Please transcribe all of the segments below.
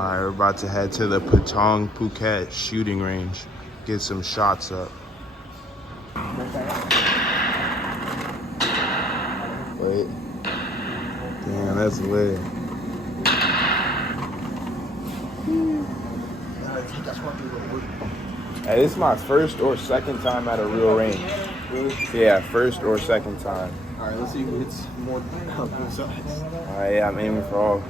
We're about to head to the Patong Phuket shooting range. Get some shots up. Wait. Damn, that's lit. Hey, this is my first or second time at a real range. Really? Yeah, first or second time. Alright, let's see who hits more both sides. Alright, yeah, I'm aiming for all.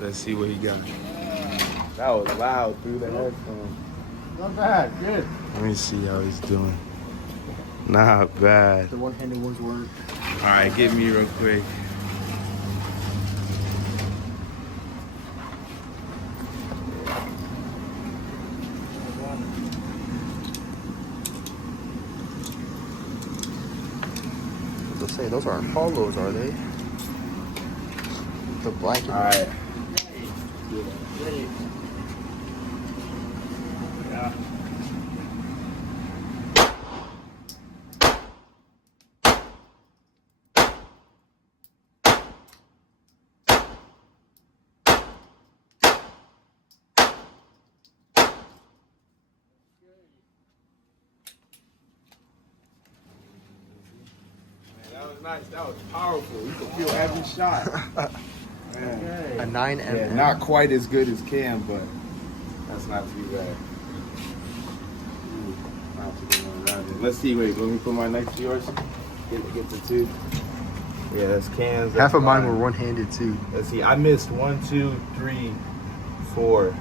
Let's see what he got. That was loud through the headphones. Not bad, good. Let me see how he's doing. Not bad. The one-handed ones work. Alright, get me real quick. Let's say those aren't hollows, are they? The blanket. Alright. Yeah. That was nice. That was powerful. You could feel every shot. Okay. A 9 mm. Yeah, not quite as good as Cam, but that's not too bad. Let's see. Wait, let me put mine next to yours. Get the two. Yeah, that's Cam's. Half of mine were one-handed too. Let's see. I missed 1, 2, 3, 4.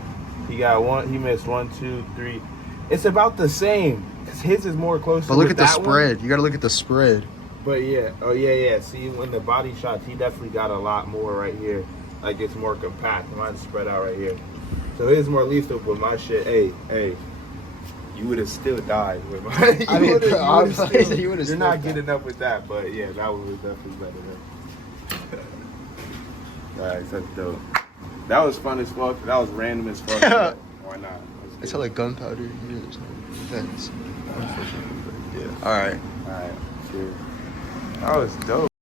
He got one. He missed 1, 2, 3. It's about the same because his is more close. But look at the spread. You got to look at the spread. But yeah, oh yeah. See, when the body shots, he definitely got a lot more right here. Like it's more compact. Mine's spread out right here. So his more lethal, but my shit, hey, you would have still died with mine. You're not getting up with that, but yeah, that one was definitely better. Alright, that's dope. That was fun as fuck. That was random as fuck. Why not? It's all like gunpowder. Here, there's no defense. Yeah. All right. Cheers. That was dope.